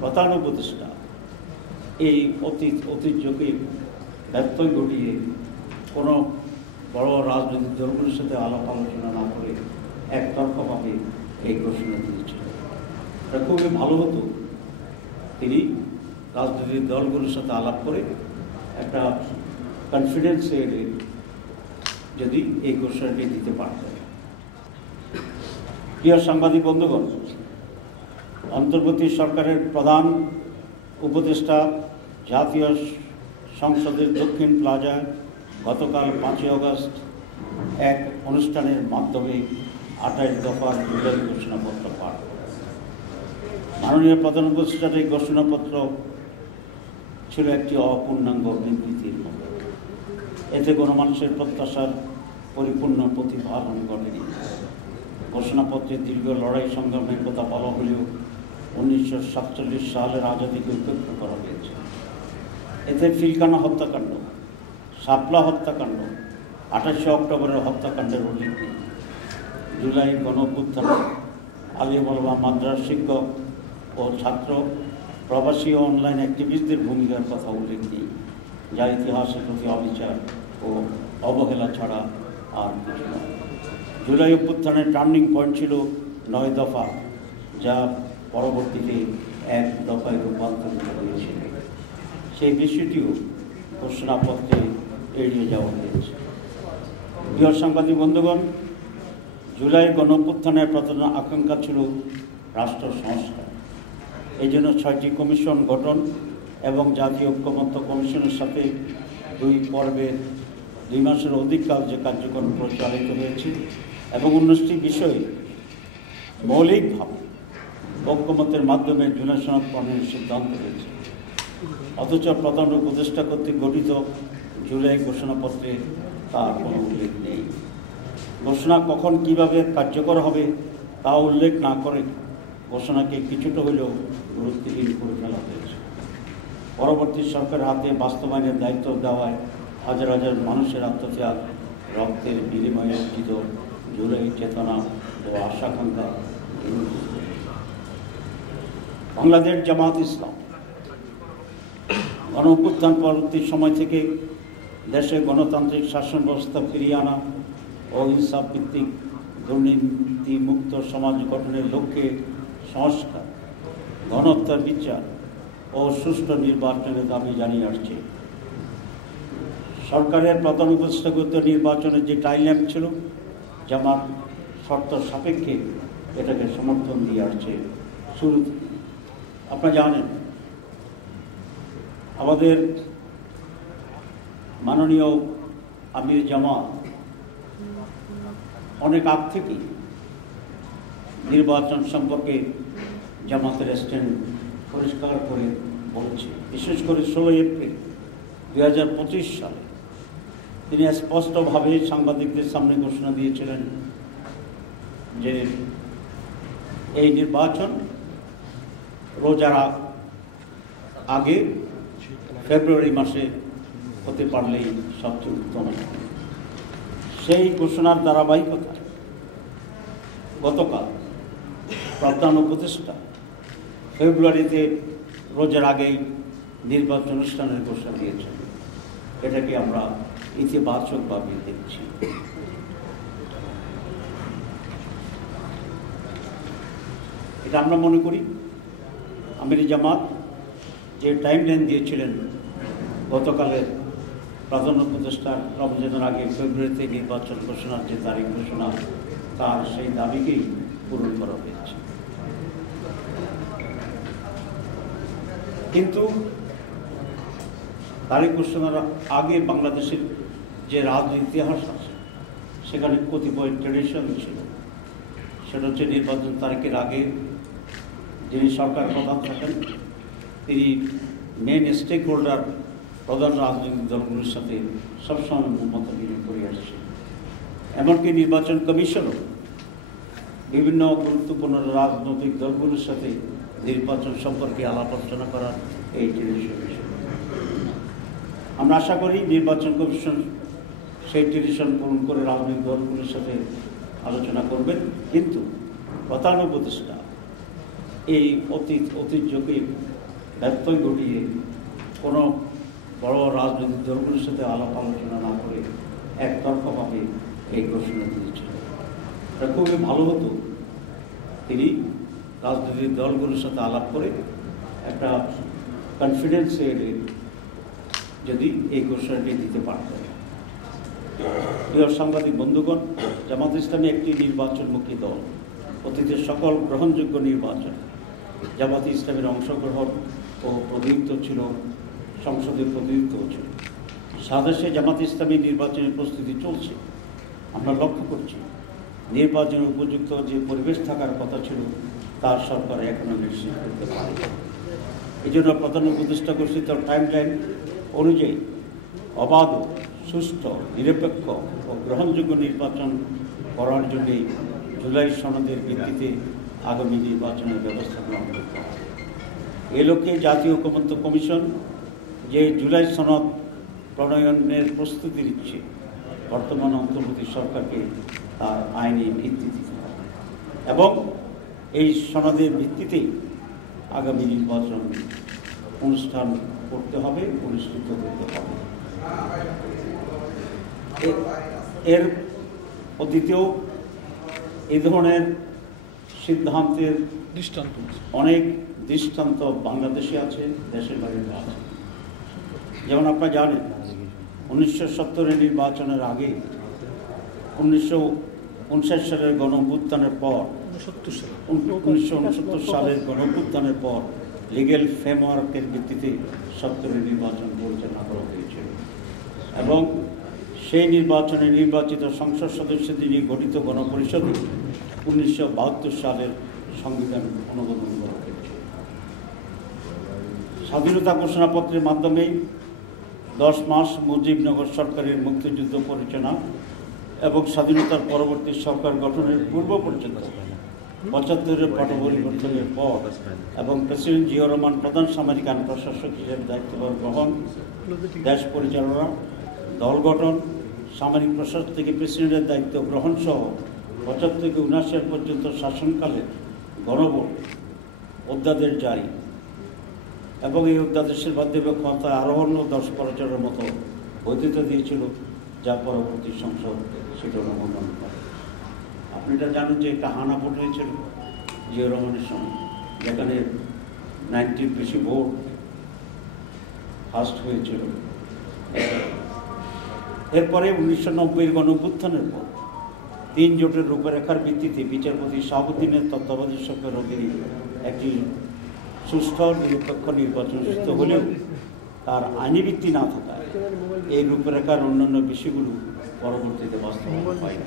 প্রধান উপদেষ্টা এই ঐতিহ্যকে ব্যত্যয় ঘটিয়ে কোনো বড় রাজনৈতিক দলগুলোর সাথে আলাপ আলোচনা না করে একতরফাভাবে এই ঘোষণা দিয়েছিলেন। এটা খুবই ভালো হতো তিনি রাজনৈতিক দলগুলোর সাথে আলাপ করে একটা কনফিডেন্সে এলে যদি এই ঘোষণাটি দিতে পারতেন। প্রিয় সাংবাদিক বন্ধুগণ, অন্তর্বর্তী সরকারের প্রধান উপদেষ্টা জাতীয় সংসদের দক্ষিণ প্লাজায় গতকাল 5 আগস্ট এক অনুষ্ঠানের মাধ্যমে 28 দফার জুলাই ঘোষণাপত্র পাঠ করেন। মাননীয় প্রধান উপদেষ্টার এই ঘোষণাপত্র ছিল একটি অপূর্ণাঙ্গ বিবৃতির মতো। এতে গণমানুষের প্রত্যাশার পরিপূর্ণ প্রতিফলন ঘটেনি। ঘোষণাপত্রের দীর্ঘ লড়াই সংগ্রামের কথা বলা হলেও 1947 সালের আজাদিকে উপেক্ষা করা হয়েছে। এতে ফিলকানা হত্যাকাণ্ড, শাপলা হত্যাকাণ্ড, 28 অক্টোবরের হত্যাকাণ্ডের উল্লেখ নেই। জুলাই গণঅভ্যুত্থানে আলিম ওলামা, মাদ্রাসা শিক্ষক ও ছাত্র, প্রবাসী ও অনলাইন অ্যাক্টিভিস্টদের ভূমিকার কথা উল্লেখ নেই, যা ইতিহাসের প্রতি অবিচার ও অবহেলা ছাড়া আর কিছু নয়। জুলাই অভ্যুত্থানের টার্নিং পয়েন্ট ছিল 9 দফা, যা পরবর্তীতে 1 দফায় রূপান্তরিত হয়েছিল। সেই বিষয়টিও ঘোষণাপত্রে এড়িয়ে যাওয়া হয়েছে। প্রিয় সাংবাদিক বন্ধুগণ, জুলাই গণঅভ্যুত্থানের প্রধান আকাঙ্ক্ষা ছিল রাষ্ট্র সংস্কার। এই জন্য 6টি কমিশন গঠন এবং জাতীয় ঐক্যমত্য কমিশনের সাথে 2 পর্বের 2 মাসের অধিক কাল যে কার্যক্রম পরিচালিত হয়েছে এবং 19টি বিষয়ে মৌলিকভাবে ঐক্যমত্যের মাধ্যমে জুলাই সনদ প্রণয়নের সিদ্ধান্ত হয়েছে। অথচ প্রধান উপদেষ্টা কর্তৃক গঠিত জুলাই ঘোষণাপত্রে তার কোনো উল্লেখ নেই। ঘোষণা কখন কিভাবে কার্যকর হবে তা উল্লেখ না করে ঘোষণাকে কিছুটা হলেও গুরুত্বহীন করে ফেলা হয়েছে। পরবর্তী সরকারের হাতে বাস্তবায়নের দায়িত্ব দেওয়ায় হাজার হাজার মানুষের আত্মত্যাগ, রক্তের বিনিময়ে অর্জিত জুলাই চেতনা ও আশাকাঙ্ক্ষা। বাংলাদেশ জামায়াত ইসলাম গণঅভ্যুত্থান পরবর্তী সময় থেকে দেশে গণতান্ত্রিক শাসন ব্যবস্থা ফিরিয়ে আনা ও ইনসাফ ভিত্তিক দুর্নীতিমুক্ত সমাজ গঠনের লক্ষ্যে সংস্কার, গণহত্যার বিচার ও সুষ্ঠু নির্বাচনের দাবি জানিয়ে আসছে। সরকারের প্রধান উপদেষ্টাগত নির্বাচনের যে টাইমলাইন ছিল, জামাত শর্ত সাপেক্ষে এটাকে সমর্থন দিয়ে আসছে শুরু থেকে। আপনারা জানেন, আমাদের মাননীয় আমির জামাত অনেক আগ থেকেই নির্বাচন সম্পর্কে জামাতের স্ট্যান্ড পরিষ্কার করে বলছে। বিশেষ করে 16 এপ্রিল 2025 সালে তিনি স্পষ্টভাবে সাংবাদিকদের সামনে ঘোষণা দিয়েছিলেন যে এই নির্বাচন রোজার আগে ফেব্রুয়ারি মাসে হতে পারলেই সবচেয়ে উত্তম। সেই ঘোষণার ধারাবাহিকতায় গতকাল প্রধান উপদেষ্টা ফেব্রুয়ারিতে রোজার আগেই নির্বাচন অনুষ্ঠানের ঘোষণা দিয়েছেন। এটাকে আমরা ইতিবাচকভাবে দেখছি। এটা আমরা মনে করি আমির জামাত যে টাইমলাইন দিয়েছিলেন গতকালের প্রধান উপদেষ্টার রমজানের আগে ফেব্রুয়ারিতে নির্বাচন ঘোষণার যে তারিখ ঘোষণা, তার সেই দাবিকেই পূরণ করা হয়েছে। কিন্তু তারিখ ঘোষণার আগে বাংলাদেশের যে রাজনীতি ইতিহাস আছে, সেখানে কতিপয় ট্রেডিশন ছিল। সেটা হচ্ছে নির্বাচন তারিখের আগে যিনি সরকার প্রধান থাকেন তিনি মেন স্টেক হোল্ডার প্রধান রাজনৈতিক দলগুলোর সাথে সবসময় মত বিনিময় করে আসছে। এমনকি নির্বাচন কমিশনও বিভিন্ন গুরুত্বপূর্ণ রাজনৈতিক দলগুলোর সাথে নির্বাচন সম্পর্কে আলাপ আলোচনা করার এই ট্রেডিশন। আমরা আশা করি নির্বাচন কমিশন সেই ট্রেডিশন পূরণ করে রাজনৈতিক দলগুলোর সাথে আলোচনা করবেন। কিন্তু প্রধান উপদেষ্টা এই ঐতিহ্যকে ব্যত্যয় ঘটিয়ে কোনো বড় রাজনৈতিক দলগুলির সাথে আলাপ আলোচনা না করে একতরফাভাবে এই ঘোষণা দিয়েছিল। এটা খুবই ভালো হতো তিনি রাজনৈতিক দলগুলোর সাথে আলাপ করে একটা কনফিডেন্সে এলে যদি এই ঘোষণাটি দিতে পারতেন। প্রিয় সাংবাদিক বন্ধুগণ, জামাত ইসলামী একটি নির্বাচনমুখী দল। অতীতের সকল গ্রহণযোগ্য নির্বাচন জামাত ইসলামের অংশগ্রহণ ও প্রতিনিধিত্ব ছিল, সংসদে প্রতিনিধিত্ব ছিল। সাদেশে জামাত ইসলামী নির্বাচনের প্রস্তুতি চলছে। আমরা লক্ষ্য করছি নির্বাচনের উপযুক্ত যে পরিবেশ থাকার কথা ছিল তার সরকার এখনও নিশ্চিত করতে পারে। এই জন্য প্রধান উপদেষ্টা ঘোষিত টাইমলাইন অনুযায়ী অবাধ, সুষ্ঠু, নিরপেক্ষ ও গ্রহণযোগ্য নির্বাচন করার জন্যই জুলাই সনদের ভিত্তিতে আগামী নির্বাচনের ব্যবস্থা গ্রহণ করতে হবে। এ লক্ষ্যে জাতীয় ঐকমত্য কমিশন যে জুলাই সনদ প্রণয়নের প্রস্তুতি নিচ্ছে, বর্তমান অন্তর্বর্তী সরকারকে তার আইনি ভিত্তি দিতে হবে এবং এই সনদের ভিত্তিতেই আগামী নির্বাচন অনুষ্ঠান করতে হবে, অনুষ্ঠিত করতে হবে। এর অতীতেও এই ধরনের সিদ্ধান্তের অনেক দৃষ্টান্ত বাংলাদেশে আছে, দেশের বাইরে আছে। যেমন আপনারা জানেন 1970 নির্বাচনের আগে 1959 সালের গণঅভ্যুত্থানের পর 1969 সালের গণঅভ্যুত্থানের পর লিগ্যাল ফ্রেমওয়ার্কের ভিত্তিতে 70 নির্বাচন পরিচালনা করা হয়েছিল এবং সেই নির্বাচনে নির্বাচিত সংসদ সদস্যদের নিয়ে গঠিত গণপরিষদে 1972 সালের সংবিধান অনুমোদন করা হয়েছে। স্বাধীনতা ঘোষণাপত্রের মাধ্যমে 10 মাস মুজিবনগর সরকারের মুক্তিযুদ্ধ পরিচালনা এবং স্বাধীনতার পরবর্তী সরকার গঠনের পূর্ব পর্যন্ত 75 পট পরিবর্তনের পর এবং প্রেসিডেন্ট জিয়াউর রহমান প্রধান সামরিক আইন প্রশাসক হিসেবে দায়িত্বভার গ্রহণ, দেশ পরিচালনা, দল গঠন, সামরিক প্রশাসন থেকে প্রেসিডেন্টের দায়িত্ব গ্রহণ সহ 75 থেকে 79 পর্যন্ত শাসনকালে গণভোট, অধ্যাদেশ জারি এবং এই অধ্যাদেশের মাধ্যমে ক্ষমতায় আরোহণ ও দশ পরিচালনার মতো বৈধতা দিয়েছিল, যা পরবর্তী সংসদ সেটা অনুমোদন করে। আপনি এটা জানেন যে একটা হানা ভোট হয়েছিল জিয়াউর রহমানের সময়, যেখানে 90 বেশি ভোট ফার্স্ট হয়েছিল। এরপরে 1990 গণঅভ্যুত্থানের পর 3 জোটের রূপরেখার ভিত্তিতে বিচারপতি শাহাবুদ্দিনের তত্ত্বাবধায়ক সরকারের অধীনে একটি সুষ্ঠু নিরপেক্ষ নির্বাচন অনুষ্ঠিত হলেও তার আইনি ভিত্তি না থাকায় এই রূপরেখার অন্যান্য বিষয়গুলো পরবর্তীতে বাস্তবায়ন হয় না।